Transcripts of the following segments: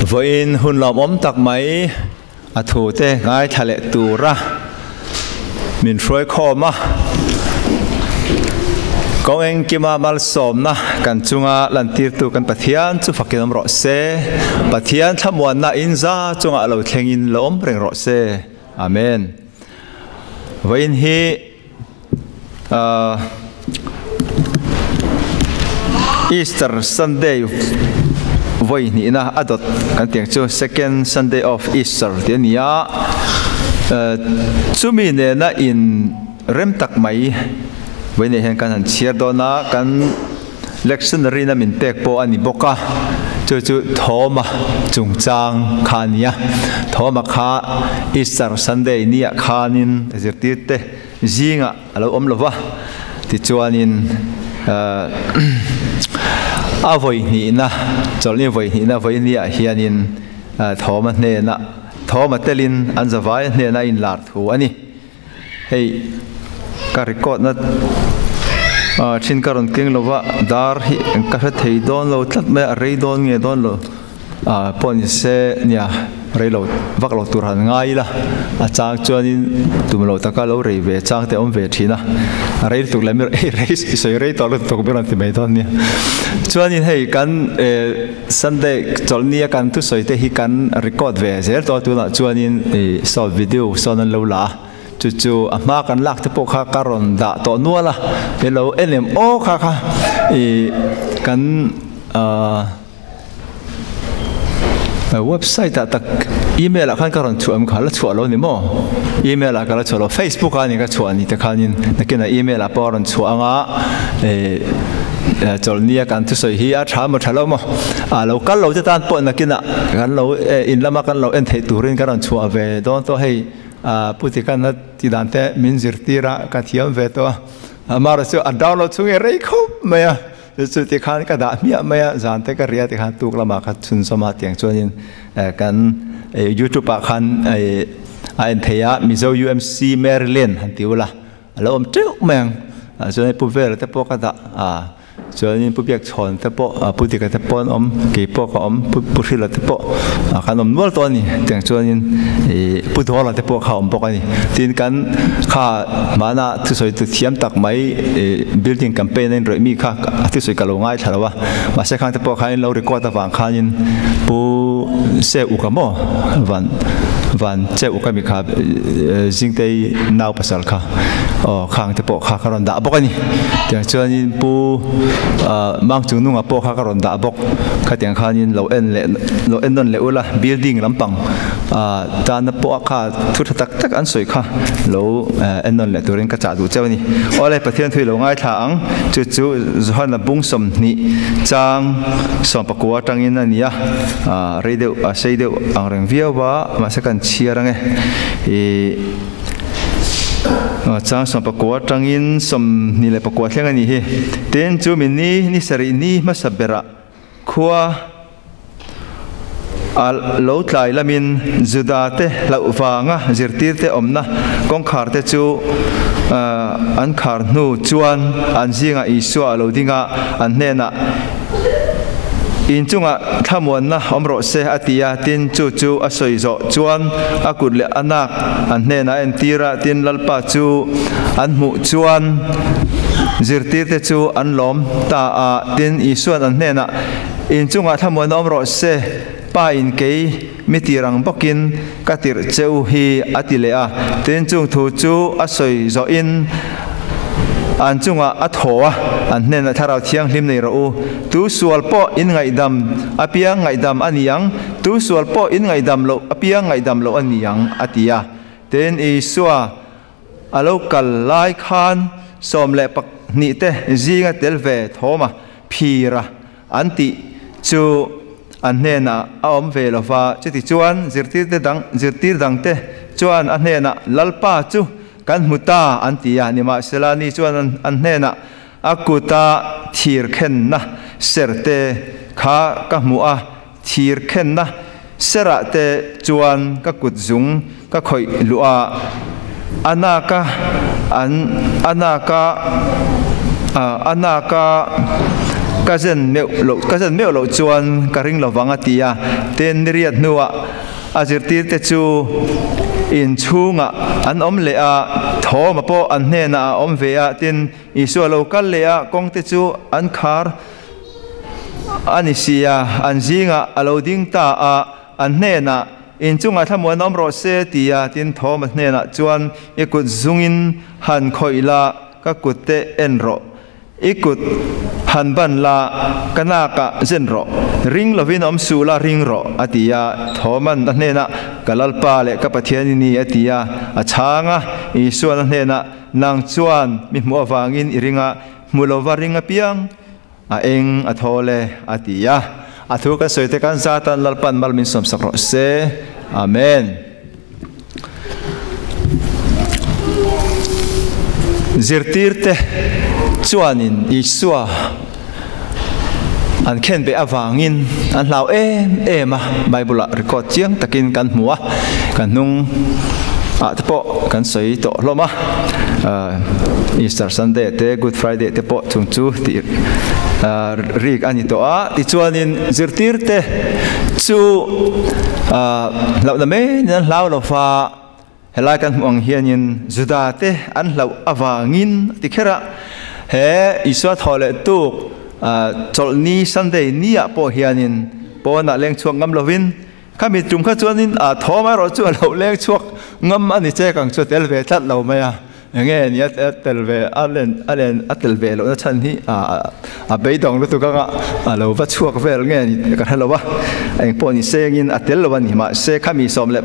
với in hun lom tắc mấy thu te ngay thà lệ tu ra mình phơi kho mà công anh kia mà mal xóm na căn chunga lần tiệt tu căn pathian chu phật kiến rõ se pathian tham quan na in ra chunga lâu theng in lom reng rõ se amen với in hi Easter Sunday với ni na adot kan tiếng chu second Sunday of Easter thế nia chu mi ne na in rem tak mai với ni hen kan han chia do na kan lectionary na min pek po ani boka chu thoma chung chang khania thoma kha Easter Sunday nia khanin zirtir te zinga alo om lova ti chuanin voi ni na choli voi ni na voi ni a hianin thoma ne na thoma telin anzawai ne na in lar thu ani hei ka record na chin karon king lova dar hi ka thei don lo tlat me rei don nge don lo pon se nia rei lo vak lo turan ngai la a chang chuanin tum lo taka lo rei ve chang te om ve thina rei tu la mir rei soi rei to lo to bi ran ti mai don nia chuanin hei kan Sunday cholnia kan tu soi te hi kan record ve zel to tu na chuanin short video sonan lo la chu ama kan lak te po kha karon da to nuala hello NMO kha kan website tak email kan karon chu am khala chu lo ni mo email kala chu lo Facebook ani ka chu ani te khanin nakena email a poron chu anga cholnia kan tu soi hi a tha mo thalo mo lo kal lo te tan po nakena kan lo in lama kan lo en thei turin karon chu ave don to hei putikan na tidante min zirtira ka thiam ve to amara chu a download chung e rei khop maya chu ti khan ka da mia maya zan te ka ria ti khan tuk lama kha chun sama tiang chuanin kan YouTube a khan en theya mizo UMC Maryland han tiula alo om tuk meng chuan pu ver te po ka da chuanin pu biak chhon te po puti ka te pon om ke po ka om pu thila te po kan om nual to ni tiang chuanin pu thola te po kha om po ka ni tin kan kha mana thu soi tu thiam tak mai building campaign en roi mi kha thu soi ka lo ngai thalawa ma se khang te po kha in lo record ta wang khanin pu se u ka mo van che u ka mi kha jingtei nau pasal kha khang te po kha karon da bo ka ni tiang chuanin pu mang chung nunga po kha karon da bok kha tiang khanin lo en don le ula building lampang ta na po kha thu tak an soi kha lo en don le turin ka cha du chawni ole pathian thui lo ngai tha ang chu zohan na bung som ni chang som pakwa tangin ania reideu seideu ang reng viawa ma sakan chiarang chang som pakwa tangin som ni le pakwa thleng ani hi ten chu min ni sari ni ma sabera khua al lo tlai lamin judate la uwanga zirtir te omna kong khar te chu an khar nu chuan an zinga isua lo dinga an hena in chunga thamon na omro se atia tin chu asoi zo chuan akut le anak an hena en tira tin lalpa chu an mu chuan zirtir te chu an lom ta a tin isuan an hena in chunga thamon omro se pa in ke mitirang bokin katir cheu hi atilea tin chung thu chu asoi zo in an chunga athoa an hnen tharau thiang hlim nei ro tu sual po in ngai dam apia ngai dam aniang tu sual po in ngai dam lo apia ngai dam lo aniang atia ten I suwa alo kal lai khan som le pak ni te zinga telve thoma phira anti chu an hena aom ve lova chiti chuan zirtir dang te chuan an hena lalpa chu kan muta antia nima selani chuan an hena akuta thir khen na serte kha ka mua thir khen na sera te chuan ka kut zung ka khoi lua anaka kazen meu lo chuan karing lo wanga tia ten riat nuwa azirtir te chu in chunga an om le a thoma po an hne na om ve a tin isu local le a kong te chu an khar anisia an zinga aloding ta a an hne na in chunga thamon om ro se tia tin thoma hne na chuan ikut zungin han khoila ka kutte enro ikut hanban la kanaka zenro ring lovin om sula ring ro atia thoman nena kalalpa le kapathiani ni atia achanga isuan nena nang chuan mi mo wangin iringa mulova ringa piang a eng athole atia athu ka soite kan satan lalpan malmin som sakro se amen zirtirte chuanin isua an khen be awangin an lau ema bible record chiang takin kan hmuwa kan nung tepo kan soi to loma Easter Sunday te Good Friday te po chung chu ti rik ani to a ti chuanin zirtir te chu lau na me nan lau lo fa helai kan hmuang hianin juda te an lau awangin ti khera he iswa thole tu cholni Sunday nia po hianin po na leng chuak ngam lovin kami tum kha chuanin thoma ro chu lo leng chuak ngam ani che kang chu tel ve that lo maya nge ni tel ve alen atel ve lo na chan hi a beidong lu tu ka lo va chuak vel nge ni ka halo wa eng po ni sengin atel lo ni ma se kami som le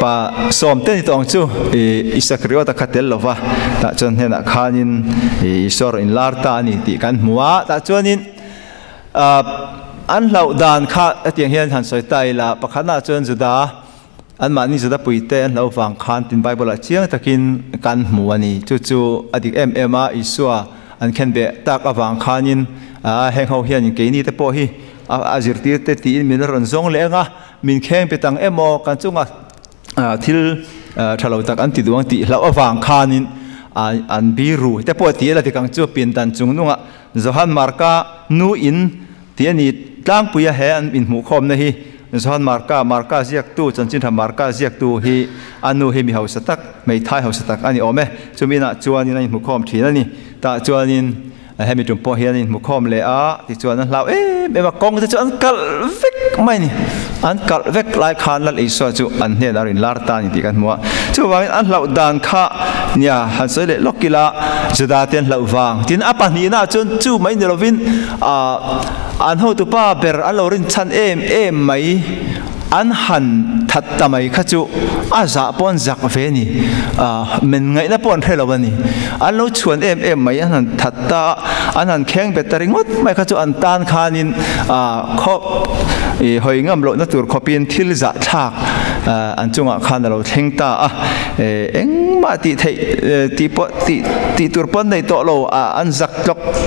pa som te ni tong chu isakrio ta khatel lo wa ta chon hena khanin isor in larta ni ti kan muwa ta chonin an lau dan kha atiang hian han soi tai la pakhana chon juda an mani juda puite an lau wang khan tin bible chiang takin kan muani chu adik a isua an khen be tak awang khanin heng ho hian ke ni te po hi azirtir te ti min ron zong lenga min kheng petang emo kan chunga thil thalo tak an ti duang ti lau awang khanin an biru te po ti la ti kang chu pin dan chung nunga Johan Marka nu in tiani tlang puya he an in mu khom na hi Johan Marka ziak tu chanchin tha Marka ziak tu hi anu hi mi hausatak mei thai hausatak ani ome chumina chuanin in mu khom thina ni ta chuanin hemi tum po hian in mu khom le a ti chuan an lau me ma kong te chu an kal vek mai ni an kal vek lai khan lal iso chu an hne darin larta ni ti kan muwa chu wang an lau dan kha nia han soi le lokila juda ten lau wang tin apa ni na chun chu mai ni lovin an ho tu pa ber an lo rin chan em mai an han that tamai kha chu aza pon zak ve ni men ngai na pon thelo bani an lo chuan em mai an han that ta an han kheng betari ngot mai kha chu an tan khanin kho hoi ngam lo na tur khopin thil za thak an chunga khan lo thengta eng ma ti thei ti tur pon nei to lo an zak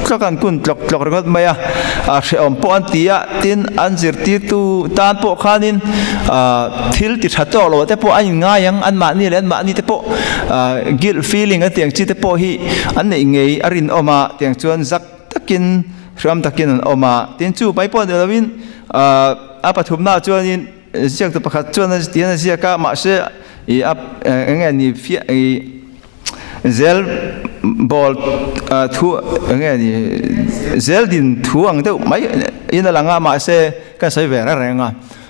tlok an kun tlok ngot maya she om po an tia tin an zir ti tu tan po khanin thil ti thato lo te po an nga yang an ma ni len ma ni te po guilt feeling a tiang chi te po hi an nei ngei arin oma tiang chuan zak takin ram takin an oma tin chu pai pon de lawin apathum na chuanin ziak tu pakhat chuan tian ziaka ma se I ap engani fi zel bol thu engani zel din thu ang deu mai ina langa ma se ka sai vera renga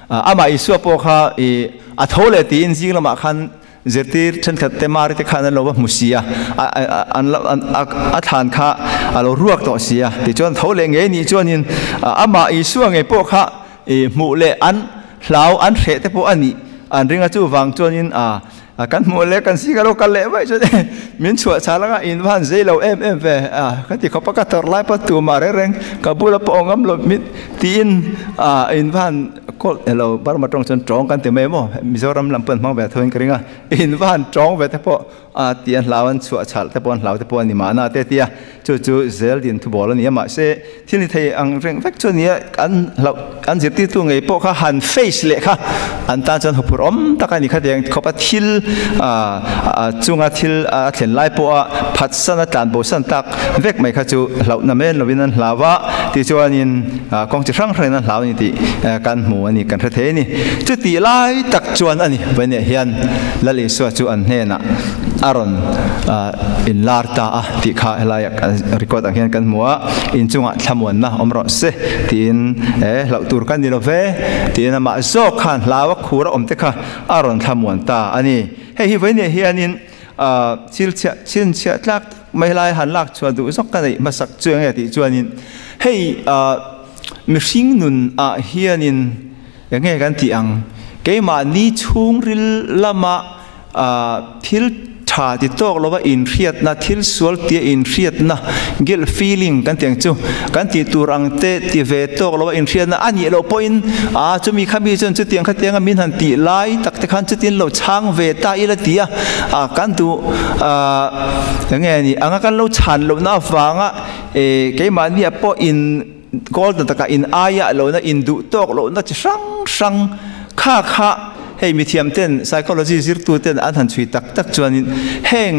ama isu po kha athole tin jing lama khan zertir chen khat te mari te khan lo musia athan kha alo ruak to sia ti chon thole nge ni chonin ama isu nge po kha mu le an hlau an the te po ani an ringa chu wang chonin kan mu le kan si ka lo kan le bai chu min chua chala nga in van zelo em ve kan ti khopa ka tor lai pa tu ma re reng ka bula po ngam lo mit tin in van ko elo bar ma tong chon kan te me mo mizoram lam pen mang ve thoin kringa in van chong ve te po ti an lawan chu achal te pon lau te pon ni ma na te tia chu zel din thu bol ni ma se thil ni thei ang reng vek chu ni an zir ti tu ngei po kha han face le kha an ta chan hupur om taka ni kha deng khopa thil chunga thil a thlen lai po a phat san a tan bo san tak vek mai kha chu lau na men lovin an lawa ti chuanin kong chi rang rang an lau ni ti kan mu ani kan the ni chu ti lai tak chuan ani vania hian lali so chu an he na aron in larta a ti kha helai record ang hian kan mua in chunga thlamuan na omro se tin lau tur kan ni lo ve tin ma zo khan lawa khura om te kha aron thlamuan ta ani he hi vania hianin chin chia tlak mai lai han lak chuan du zok ka nei masak chuang ya ti chuanin hei mihring nun a hianin nge kan ti ang keima ni chung ril lama thil tha ti tok lova in riat na thil sual ti in riat na gil feeling kan tiang chu kan ti turang te ti ve tok lova in riat na ani lo point chu mi khami chon chu tiang kha tiang min han ti lai tak te khan chu tin lo chang ve ta ila tia kan tu nge ni anga kan lo chan lo na wanga keima ni apo in gold taka in aya lo na in du tok lo na chi sang kha hei mi thiam ten psychology zir tu ten an han chui tak chuanin heng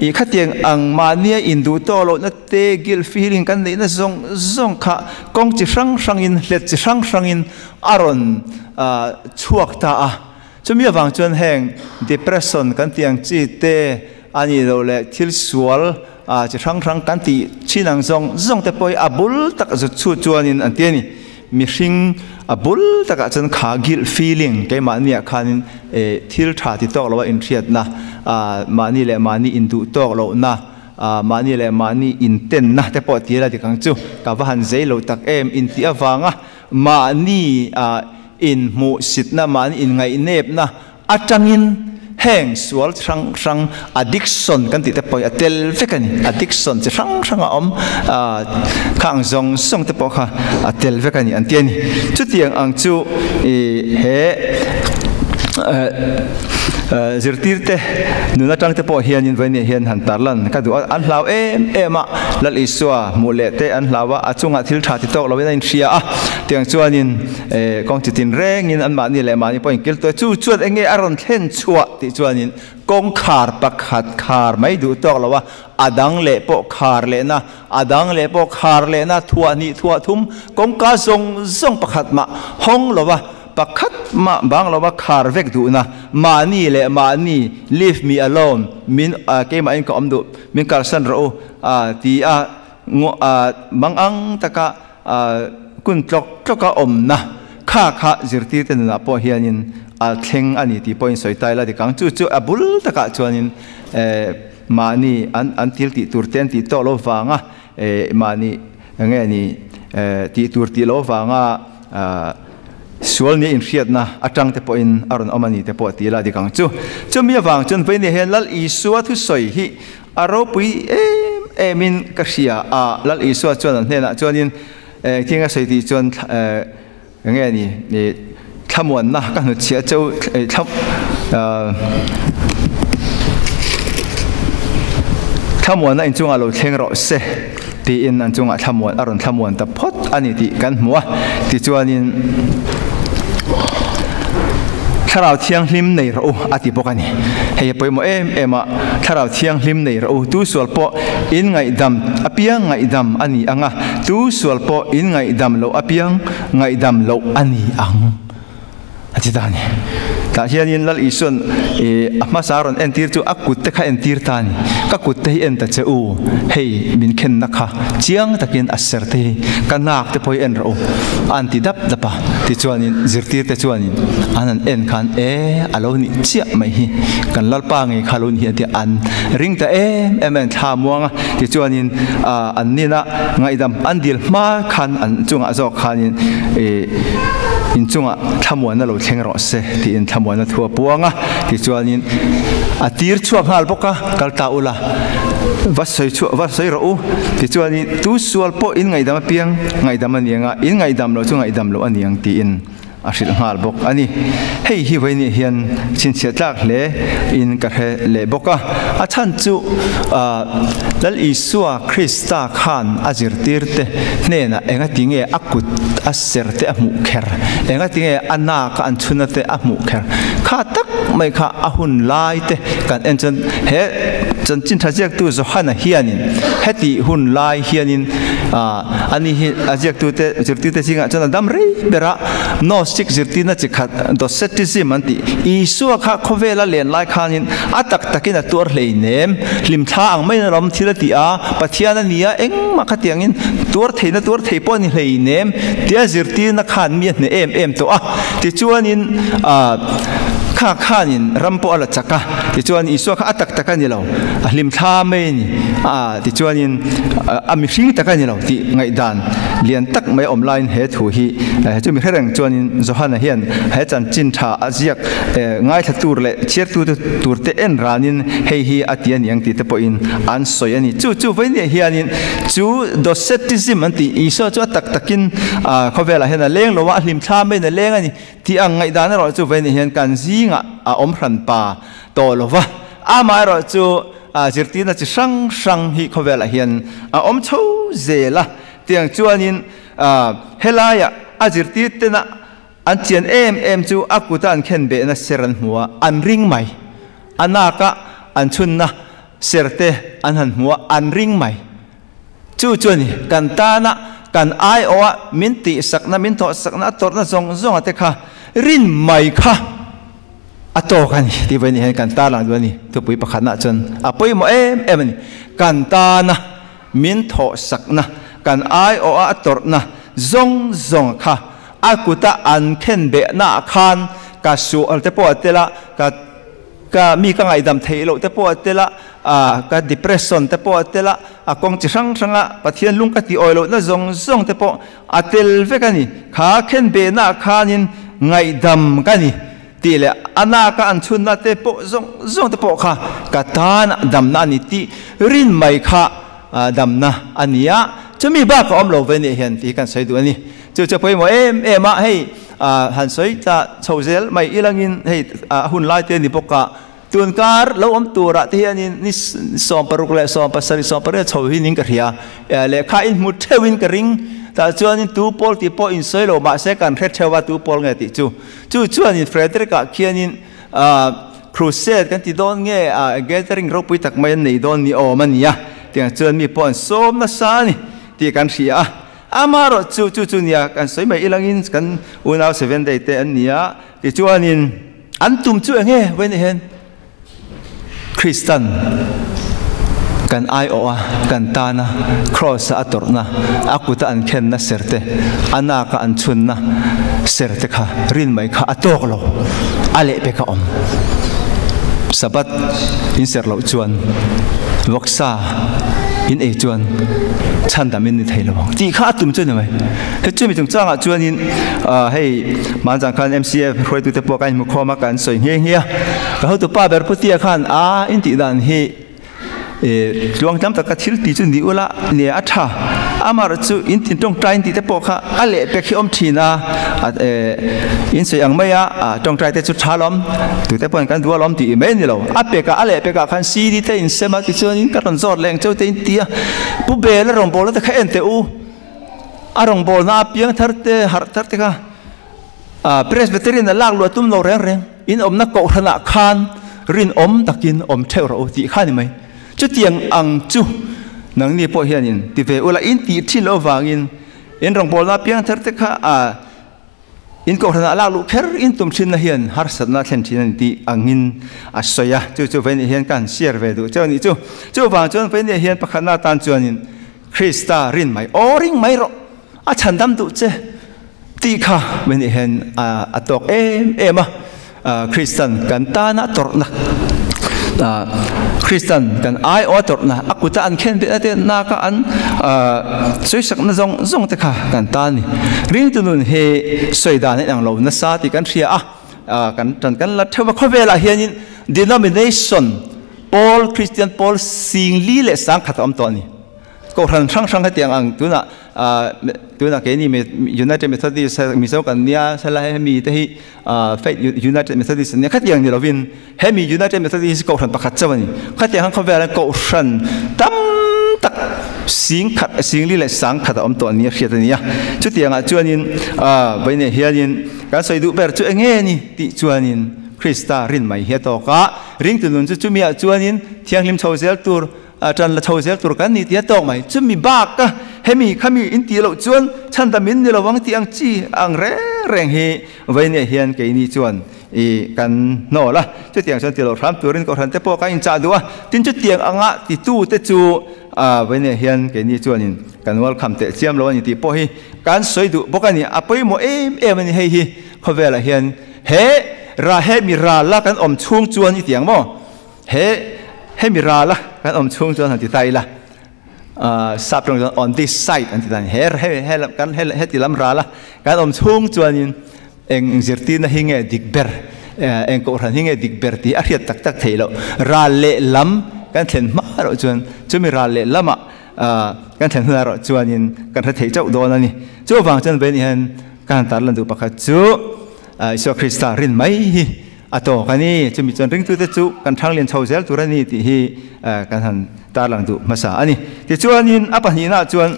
I khatiang ang mania in du to lo na te gil feeling kan nei na zong kha kong chi sang in let chi sang in aron chuak ta a chumi awang chuan heng depression kan tiang chi te ani lo le thil sual chi sang kan ti chinang zong te poi abul tak chu chuanin an te ni mi hring abul taka chan khagil feeling ke mania khanin thil tha ti tok lo in thiat na mani le mani in du tok lo na mani le mani in ten na te po ti la ti kang chu ka wa han zei lo tak em in ti awanga mani in mu sit na mani in ngai nep na atangin heng sual sang addiction kan ti te poi atel vekani addiction chi sang om khang zong song te po kha atel vekani an tiani chu tiang ang chu he zirtirte nuna tang te po hian in vani hian han tarlan ka du an hlau ema lal iswa mule te an hlawa achunga thil tha ti tok lovin in thria tiang chuanin kong chitin reng in an ma ni le ma ni point kil to chuat enge aron thlen chua ti chuanin kong khar pakhat khar mai du tok lowa adang le po khar le na thua ni thua thum kong ka zong pakhat ma hong lowa pakhat ma bang lo ba khar vek du na mani le mani leave me alone min ke ma in ko am du min kar san ro ti mang ang taka kun tlok ka om na kha zirti ten na po hianin thleng ani ti point soi tai la di kang chu abul taka chuanin mani an til ti turten ti to lo wanga mani nge ni ti tur ti lo wanga sual ni in riat na atang te po in aron omani te po ti la di kang chu mi awang chun pe ni hen lal isua thu soi hi aro pui min ka sia lal isua chuan an hena chuanin thinga sei ti chuan nge ni thamuan na ka nu chia chau thamuan na in chunga lo thleng ro se ti in an chunga thamuan aron thamuan ta phot ani ti kan hmuwa ti chuanin tharau thiang hlim nei ro ati bokani hei poimo ema tharau thiang hlim nei ro tu sual po in ngai dam apiang ngai dam ani anga tu sual po in ngai dam lo apiang ngai dam lo ani ang ati dani ta hianin lal isun ama saron entir chu akut te kha entir tani ka kut te en ta che u hei min khen na kha chiang takin aser te kanak te poi en ro anti dap dapa ti chuanin zirtir te chuanin anan en khan aloni chia mai hi kan lalpa ngai khalun hi ti an ring ta em tha muanga ti chuanin an nina ngai dam andil ma khan an chunga zo khanin in chunga thamuan na lo thleng ro se ti in thamuan na thua puanga ti chuanin atir chuak hal boka kalta ula vasoi ro ti chuanin tu sual po in ngai dam piang ngai dam anianga in ngai dam lo chu ngai dam lo aniang ti in asil ngal bok ani hei hi veini hian chin sia tlak hle in ka he le boka a chan chu lal isua krista khan azir tirte nena enga tinge akut aserte amu kher enga tinge anna ka an chunate amu kher kha tak mai kha ahun lai te kan enchen he chan chin thajek tu zo hana hianin heti hun lai hianin ani hi ajek tu te zirti te singa chana dam ri bera no sik zirti na chikhat do setizim anti isua kha khovela len lai khanin atak takin atur leinem lim tha ang mai rom thila ti a pathiana nia eng ma khatiangin tur thei pon leinem tia zirti na khan mi ne em to a ti chuanin khanin rampo ala chaka ti chuan isua kha atak takani lo lim tha mai ni ti chuanin ami hring takani lo ti ngai dan lian tak mai online he thu hi chumi herang chuanin zohana hian he chan chin tha aziak ngai tha tur le chiar tu tur te en ranin hei hi atian yang ti te po in an soi ani chu veini hianin chu do setizim anti iso chu tak takin khovela hena leng lowa lim tha mai na leng ani ti ang ngai dan ro chu veini hian kan zinga om hran pa to lova ama ro chu zirtina chi sang hi khovela hian om chho zela tiang chuanin helaya azirti tena an chian em chu akuta an khen be na seran huwa an ring mai anaka an chunna serte an han huwa an ring mai chu chuani kan ta na kan ai owa min ti sakna min tho sakna torna zong ate kha rin mai kha ato kan ti veini hen kan ta lang duani tu pui pakhana chon apoi mo em ni kan ta na min tho sakna kan ai o ator na zong kha akuta an khen be na khan ka su al te po atela ka mi ka ngai dam theilo te po atela ka depression te po atela kong chi sanga pathian lung ka ti oilo na zong te po atel ve kani kha khen be na khanin ngai dam kani tile anaka an chunna te po zong te po kha ka tan dam na ni ti rin mai kha dam na ania chumi ba ka om lo ve ni hian ti kan sai du ani chu poi mo em a hei han soi ta chhozel mai ilangin hei hun lai te ni poka tun kar lo om tura te hianin ni som paruk le som pasari som pare chho hi ning ka ria le kha in mut thewin ka ring ta chuanin tu pol ti po in soi lo ma se kan thret thewa tu pol nge ti chu chuanin frederick khianin crusade kan ti don nge gathering ro pui tak mai nei don ni o mania tiang chuan mi pon som na sa ni ti kan ria amaro chu nia kan soi mai ilangin kan unau 7 day te an nia ti chuanin an tum chu nge wen hen Christian kan ai oa kan tana cross atorna akuta an khen na serte anaka an chunna serte kha rin mai kha atok lo ale pe ka om sabat in ser lo chuan waksa in e chuan chanda min ni thailo ti kha tum chu ni mai he chu mi chung changa chuan in hei manjang khan mcf roi tu te po kan mu khoma kan soi nge ka ho tu pa ber putia khan in ti dan hi luang tam ta ka thil ti chu ni ula ne atha amar chu in tin tong train ti te po kha ale pe khi om thina in sei ang maya tong trai te chu thalom tu te pon kan dualom ti me ni lo ape ka ale pe ka khan si di te in sema ki chuan in ka ron zor leng chau te in tia pu be la rong bol ta kha en te u arong bol na piang thar te ka presbyterian na lak lo tum lo reng in om na ko thana khan rin om takin om theu ro ti kha ni mai chu tiang ang chu nang ni po hianin ti ve ula in ti thil owangin in rong bol na piang thar te kha in ko thana la lu kher in tum thin na hian har sat na thlen thin ti angin asoya chu ve ni hian kan share ve du chu ni chu wang chuan ve ni hian pakhana tan chuanin krista rin mai oring mai ro a chandam du che ti kha ve ni hian atok em Christian kan ta na torna Christian kan ai otor na akuta an khen be ate na ka an soi sak na zong te kha kan ta ni ring tu nun he soida ne ang lo na sa ti kan thia kan la thewa khovela hianin denomination Paul Christian Paul sing li le sang khat am to ni ก็ทันช่างให้เตียงอังตัวน่ะเกนี่มี United Methodist มีเสากันเนี่ยสลายให้มีที่Faith United Methodist เนี่ยขัดอย่างนี้เราวินให้มี United Methodist ก็ทันประคัตเจ้านี่ขัดอย่างเขาเวลาก็ทันตั้มตักสิ่งขัดสิ่งนี้เลยสังขัดอมตัวนี้เขียนนี้จุดอย่างจวนนินไปเนี่ยเฮียนินการใส่ดูแบบจุดเงี้ยนี่ติจวนนินคริสต์รินไม่เฮียตอกะริงตุนุนจุดมีจวนนินเที่ยงลิมชาวเซลตัวจันละชาวเซลตัวกันนี่ที่ตอกไหมจุดมีบากะให้มีขมีอินทีเราจวนฉันตามินนี่เราวังที่อังจีอังแรงเฮไว้เนี่ยเฮียนเกนี่จวนกันโน่ละจุดเตียงฉันที่เราทำตัวรินก็ทันแต่พอกันจ่าดูว่าทิ้งจุดเตียงอ่างที่ตู้เตจูไว้เนี่ยเฮียนเกนี่จวนนินกันว่าคำเตะเจียมเรานี่ที่พอให้การสวยดูบอกกันนี่ไปโมมันนี่ให้เขาเวลาเฮียนเฮราเฮมิราละกันอมช่วงจวนนี่เตียงโมเฮมิราละกันอมช่วงจวนที่ไทยละสับตรงจวน on this side อันที่ไทยเฮกันเฮที่ลำราละกันอมช่วงจวนนี่เองจิตที่น่ะหิงดิกเบอร์เองก็รันหิงดิกเบอร์ที่อาทิตย์ตักเทโลราเล่ลำกันเห็นมาเราจวนจะมีราเล่ลำกันเห็นเราจวนนี่กันเทเจ้าโดนนี่จู่ฟังจนเป็นเห็นการตัดลันดูปะคัดจู่อิสคริสต์รินไม่อัตโตกันนี่จะมีจนริงตัวเจ้ากันทั้งเรียนชาวเซลตัวนี้ที่กันทันตาลังดูมาสาอันนี้ที่จวนนี่อัปหินาจวน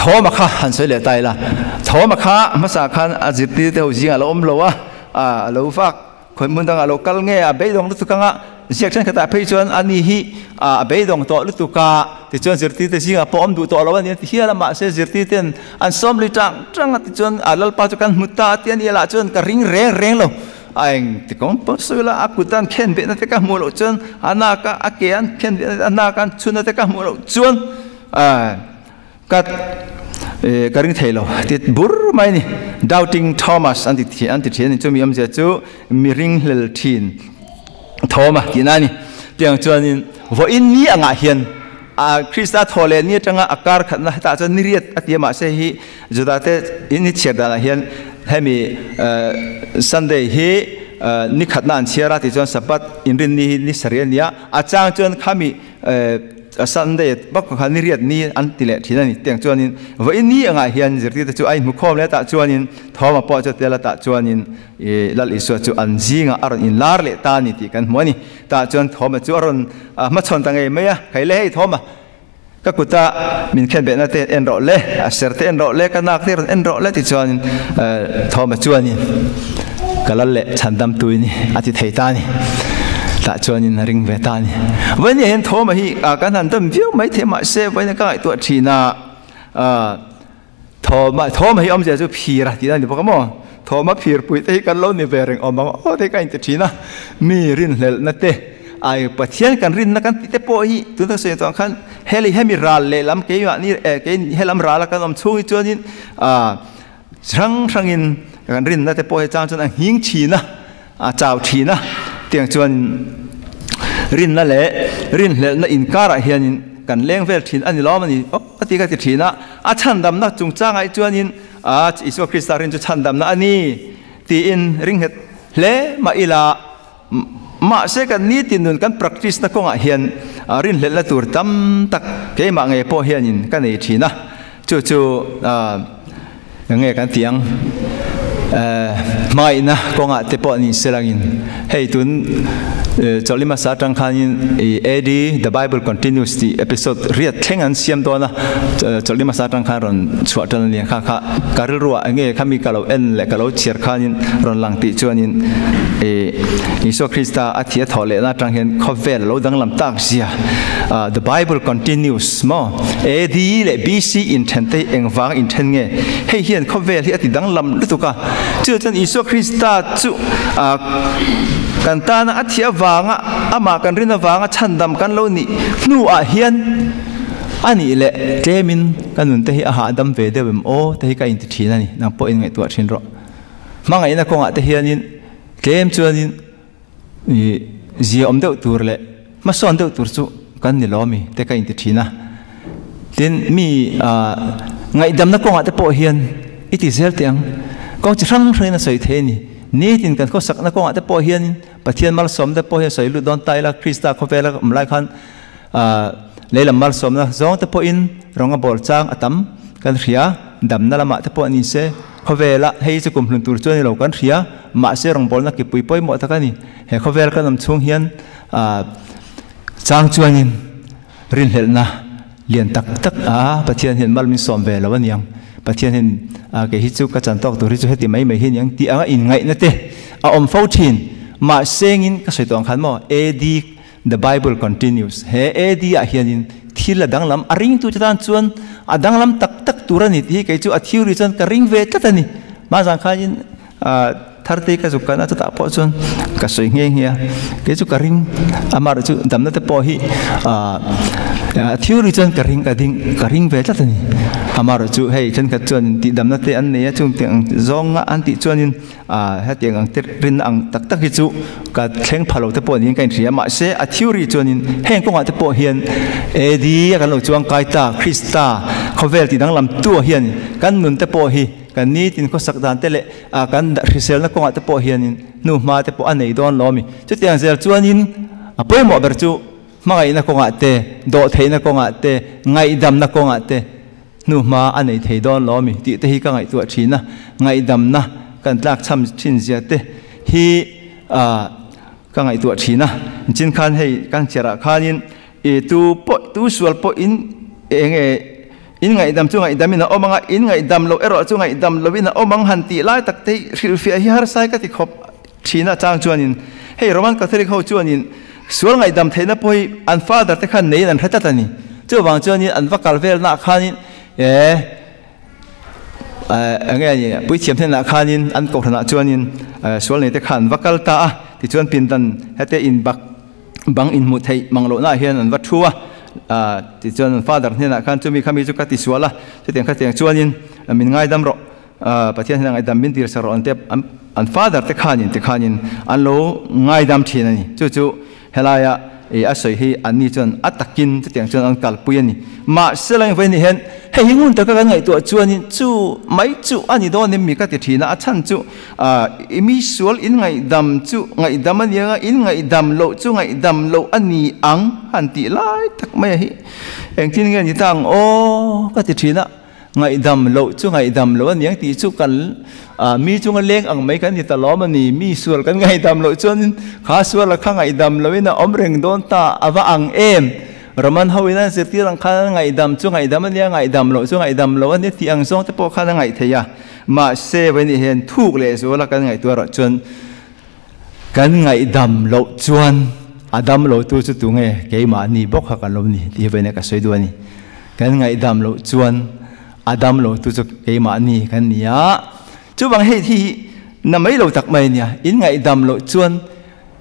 ทอมาข้าหันเสลียตายละทอมาข้ามาสาคันอาจิตที่เท่าจิงเราเราวะเราฟักคนมุนตังเรากัลเงยเบยดงลุตุกังเสียชันขตาเพย์จวนอันนี้ฮีเบยดงตัวลุตุกาที่จวนจิตที่จิงพอมดูตัวเราเนี่ยที่เฮียละมาเสียจิตที่เต็นอันสมลิจังที่จวนลลปาจุกันมุตตาที่นี่ละจวนกระริงเร่งเราไอ้ที่กองปสุละอากุตันเข็นเบนเตก้ามูลจวนอานาคาอาเกียนเข็นอานาคันชุนเตก้ามูลจวนกัดการิงเทโลที่บุรไม่นี่ doubting Thomas อันที่เทียนจะมีอันจะจูมีริงเลลทีนโทมาที่นั่นนี่เพียงจวนนี่ว่าอินนี้อ่างเฮียนคริสต์ทอเลนี่จังอาการขัดนะแต่จนนิริยอธิมาเสียฮีจุดนั้นอินนี้เชื่อได้เฮียนให้มีSundayฮีนี่ขัดนั่นเชื่อราที่จวนสัปดาห์อินรินนี่สเรียนเนี่ยอาจารย์จวนขามีSunday บักขันนิริยนี่อันติเลที่นั่นนี่เตียงจวนนี่ว่าอินนี้อ่างเฮียนจิตที่จะไอ้มุขอมแล้วแต่จวนนี่ทอมาพอจะเตละแต่จวนนี่ลัลอิสวจูอันจิงอารอนอินลาร์เลตานี่ที่กันหัวนี่แต่จวนทอมาจูอารอนมาชนตั้งไงไหมอะใครเล่ให้ทอมาก็กุตามินแค่เบนเตเอ็นโรเล่เสร์เตเอ็นโรเล่กันนักเตเอ็นโรเล่ที่จวนทอมาจวนนี่ก็ลัลเล่ฉันดำตุยนี่อาทิตย์ไทยตานี่แต่จวนนี่ริงเวตานี่วันนี้เห็นทอมาฮีกันหันตั้มวิวไม่เทมาเซฟไว้ในก็ไอตัวชีนาทอมาฮีอมเจจูพีระที่นั่นนี่พวกมันทอมาพีร์ปุยเตกันล้นในเวริงอมบังโอ้เทกันจะชีนามีรินเลลนั่นเตไอ้ปัจเจียนกันรินนักกันติดโปฮีตัวนั้นเสียตัวขันเฮลิเฮมิราเลลำเกี่ยวนี่เกี่ยเฮลัมราลกันอมช่วยจวนนี่ช่างอินกันรินนั่นเตโปให้จางจนหิงชีนะเจ้าชีนะเตียงจวนรินนั่นแหละรินนั่นอินการะเฮียนกันเลี้ยงเวลทินอันนี้ล้อมันนี่โอ้ปฏิกาติทีนะฉันดำนักจุงจ้างไอ้จวนนี่อิสวคริสต์รินจุฉันดำนักอันนี้ตีอินริงเหตุเละมาอิลามาเสกันนี้ตินุนกัน practice นักก็เฮียนรินเละตัวตั้มตักเกี่ยมาไงพอเฮียนกันไอ้ทีนะจู่ยังไงกันเตียงไม่นะก็งะเตปอนี่เสลังอินให้ตุนจอลิมาสาจังคันินAD The Bible Continues ที่เอพิโซดเรียดเท่งอันเสียมตัวนะจอลิมาสาจังคันรอนชวดจันเนี่ยค่ะการรัวเงี้ยขามีกาลเอ็นและกาลเชียร์คันินรอนหลังติจวนินอิสุคริสต์อาทิตย์ทอเลนะจังเห็นข้อเวลเราดังลำตักเสีย The Bible Continues มั้ง AD และ BC อินเทนเตเองวางอินเทนเงี้ยให้เห็นข้อเวลที่อาทิตย์ดังลำลุตุกะเจอจันอิสุคริสต์จุกันตานะอาทิตย์วางอามากันรินวางฉันดำกันโลนี่นู่อาเฮียนอันนี้แหละเจมินกันนุ่นเตหิอาหารดำเวเดวิมโอเตหิกันอินทินันนี่นางปอยไงตัวชินรอมังไงนะคงอาเตหิยันเกมชวนนี่เจียอมเดาตัวเลยมาสอนเดาตัวสุกันนี่ล้อมีเตกันอินทินะเดนมีไงดำนักคงอาเตปอยเฮียนอิติเซลเตียงก็จะรั้งเรนะใส่เทนี่ตินกันก็สักนักก็อาจจะพอเห็นประเทศมาลสมได้พอเห็นใส่ลุดดอนไตละคริสต์ก็เวลาไม่คัน lấy làm mal xóm na gió tập po in rong bol chang atam kan ria dam na lama tập po ni se khove la hei chu kum hlun tur chuan lo kan ria ma se rong bol na ki pui poi mo takani he khovel kan am chung hian chang chuan in rin hel na lian tak tak pathian hian mal min som ve lo aniang pathian hin ke hi chu ka chan tok tur hi chu heti mai mai hin yang ti anga in ngai na te a om fo thin ma sengin ka soitong khan mo ad the Bible continues he ad a hianin thil adang lam aring tu tan chuan adang lam tak tak turani hi ke chu a theory chan ka ring ve tatani ma jang khanin tharte ka chu kana ta po chuan ka soi nge nge ke chu ka ring amar chu damna te po hi theory chan ka ring ve tatani amar chu hei chan ka chuan ti damna te an ne chung tiang zonga an ti chuanin ha tiang ang rin ang tak tak hi chu ka thleng phalo te po ni kain thria ma se a theory chuanin heng ko nga te po hian edi kan lo chuang kai ta krista khovel ti dang lam tu hian kan nun te po hi kan ni tin ko sak dan te le kan risel na ko nga te po hianin nu ma te po anei don lomi chu tiang zel chuanin apoi mo ber chu mangai na ko nga te do thei na ko nga te ngai dam na ko nga te nu ma anei thei don lomi ti te hi ka ngai tu thina ngai dam na kan tlak cham chin zia te hi ka ngai tu thina chin khan hei kan chera khanin e tu sual po in enge in ngai dam chu ngai damina omanga in ngai dam lo ero chu ngai dam lovina omang hanti lai takte rilfia hi har sai ka ti khop thina chang chuanin hei roman catholic ho chuanin sual ngai dam theina poi an father te khan nei an thata tani chu wang chuanin an vakal vel na khanin ange ni pui thiam thena khanin an ko thana chuanin sual nei te khan vakal ta ti chuan pin dan hate in bang in mu thei manglo na hian an va thua ti chuan father hena khan chumi khami chu ka ti suala chu tiang kha tiang chuanin min ngai dam ro pathian ngai dam min tir saro ante an father te khanin an lo ngai dam thin ani chu helaya asoi hi ani chuan atakin chu tiang chuan an kal pui ani ma selang ve ni hen hei hingun ta ka ngai tu chuanin chu mai chu ani do nem mi ka ti thina a chan chu imi sual in ngai dam chu ngai dam ani nga in ngai dam lo chu ngai dam lo ani ang han ti lai tak mai hi eng tin nge ni tang o ka ti thina ngai dam lo chu ngai dam lo ani ang ti chu kan mi chu nga leng ang mai kan ni ta lo mani mi sual kan ngai dam lo chuanin kha sual kha ngai dam lo ina omreng don ta awa ang em Roman hawina sirti lang kha ngai dam chu ngai dam ani ngai dam lo chu ngai dam lo ani ti ang song te po kha ngai theya ma se ve ni hen thuk le zo la kan ngai tu ro chuan kan ngai dam lo chuan adam lo tu chu tu nge ke ma ni bok kha kan lo ni ti ve ne ka soi du ani kan ngai dam lo chuan adam lo tu chu ke ma ni kan nia chu bang he thi na mai lo tak mai nia in ngai dam lo chuan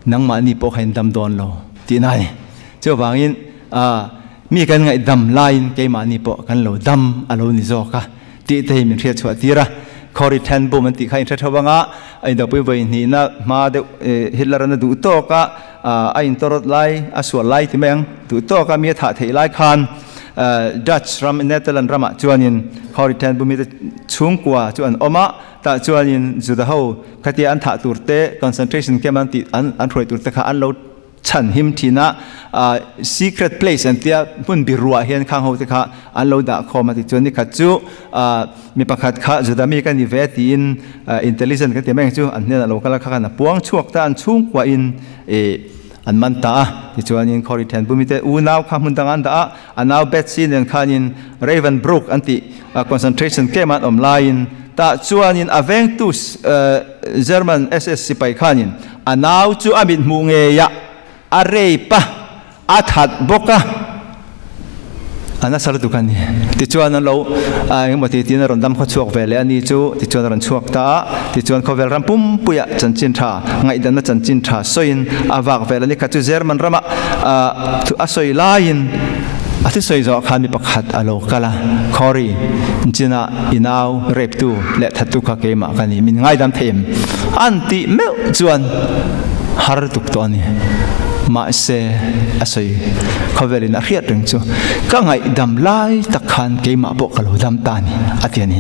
nang ma ni po khain dam don lo ti na ni chu bang in mi kan ngai dam lain ke ma ni po kan lo dam alo ni zo ka ti te min thia chua tira khori than bu man ti khain tha thawanga ai da pui voi ni na ma de hitler na du to ka a in torot lai aswa lai ti meng du to ka mi tha thei lai khan Dutch ram Netherlands rama chuanin khori than bu mi chung kwa chuan oma ta chuanin juda ho khati an tha turte concentration camp an ti an throi turte kha an lo chan him thina secret place and tia mun bi ruwa hian khang ho te kha an lo da khoma ti chuan ni kha chu mi pakhat kha juda mi kan ni ve ti in intelligent ka ti meng chu an ne lo kala kha na puang chuak ta an chung kwa in an man ta ti chuan in khori than bumi te u naw kha mun dang an da anaw bet sin en khanin Ravenbrook anti concentration camp an online ta chuan in aveng tu German SS sipai khanin anaw chu amit mu nge ya arei pa athat boka ana sal tu kan ni ti chuan an lo ngmati tin ron dam kho chuak vele ani chu ti chuan ron chuak ta ti chuan kho vel ram pum puya chanchin tha ngai dan na chanchin tha soin awak vele ni kha chu German rama tu asoi lain ati soi zo khan mi pakhat alo kala khori china inaw rep tu le thatu kha ke ma kani min ngai dam them anti me chuan har tuk to ani ma se asoi khavelin a riat reng chu ka ngai dam lai takhan ke ma bo kalo dam tani atiani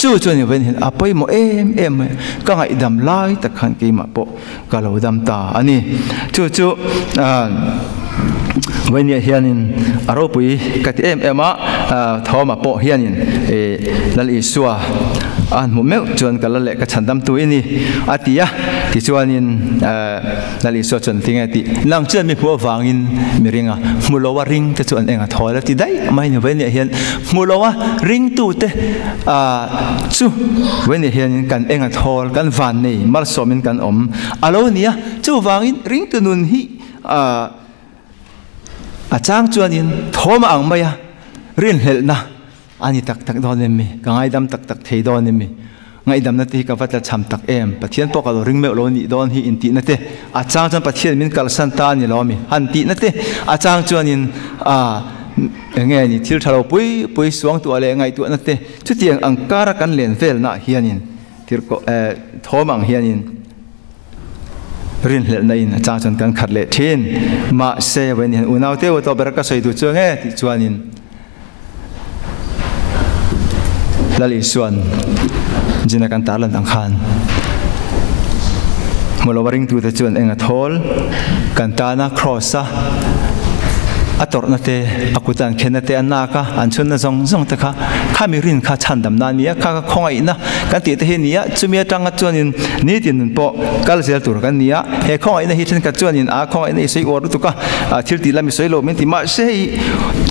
chu ni ven hin apoi mo em ka ngai dam lai takhan ke ma bo kalo dam ta ani chu วันนี้เฮียนินอารมณ์ปุยกัดเอ็มทอมาโปเฮียนินนั่นอิสัวมุมเมฆจวนกันละเละกับฉันดำตัวนี้อาทิยะที่ชวนินนั่นอิสัวจนทิ้งไอ้ที่นั่งเชื่อมีผัวฟังอินมีเรื่องมุลวาริงจะชวนเองทอแล้วที่ได้ไม่เนี่ยวันนี้เฮียนมุลวาริงตัวเตจู่วันนี้เฮียนกันเองทอกันฟันนี่มาสมินกันอารมณ์นี้จู่ฟังอินริงตัวนุนฮีอาจารย์จวนินโทรมาอ่างไม่อะเรียนเห็นนะอันนี้ตักดอนนี่มีกังไอ้ดำตักเทดอนนี่มีไงดำนั่นที่กับว่าจะทำตักปะเทียนพวกเราริงเมลโลนี่ดอนฮีอินตีนั่นเองอาจารย์จวนปะเทียนมินกัลสันตานี่ล้อมีฮันตีนั่นเองอาจารย์จวนินไงนี่ที่เราปุยสวงตัวอะไรไงตัวนั่นเองชุดที่อังการกันเลียนเฟลน่ะเฮียนินที่ก็โทรมาเฮียนินเรียนเห็นในจางจนกันขัดเละเช่นมาเซเวนเห็นอุณาวเทวตัวเบรกก็ใส่ดูเจอไงที่ชวนินลลิส่วนจินกันตาลันตังคันมลวาริงตัวจวนเองทอลกันตานาครอสอัตโตนัตเตอกุตันเคนเตอันนาคาอันชนนซงตะคาข้ามีรินข้าชันดำนานี้ข้าคงไอ้นะกันติดเฮนี้จุมีจังกัจจวนินนี่ตินปอกัลเซลตัวกันนี้เฮคงไอ้นะฮิตนกัจจวนินคงไอ้นะใส่อวรุตุกะทิลติลามิใส่โลมินติมาใส่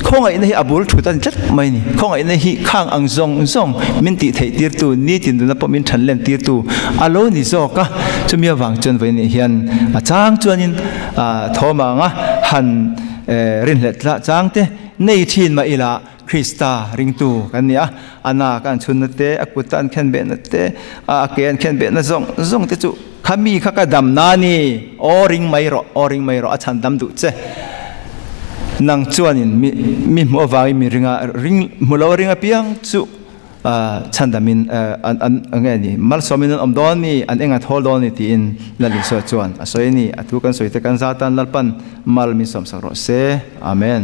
คงไอ้นะฮิอับุลชุดันจัดไม่นี่คงไอ้นะฮิข้างอังซงมินติเทติร์ตูนี่ตินดูนะปอมินชันเลนติร์ตูอโลนิโซกะจุมีวังจนไว้นี่เฮียนจางจวนินทอมังหันรินเล็ดละจางเตในทีนมาอิละคริสตาริงตูกันเนี่ยอันนากันชุนเตอกุตันเข็นเบนเตเกนเข็นเบนซงเตจุขามีข้ากระดำนานีอริงไม่รออาจารย์ดำดุเจนังจวนินมีมัววายมีริงมุลาวริงเปียงจุฉันดามินอันไงนี่มัลสมินอัมดอนนี่อันเองทอลดอนนี่ที่อินลลิสจวนสวยนี่ทุกันสวยแต่กันซาตันลัลปันมัลมิสมสักรอเซอาเมน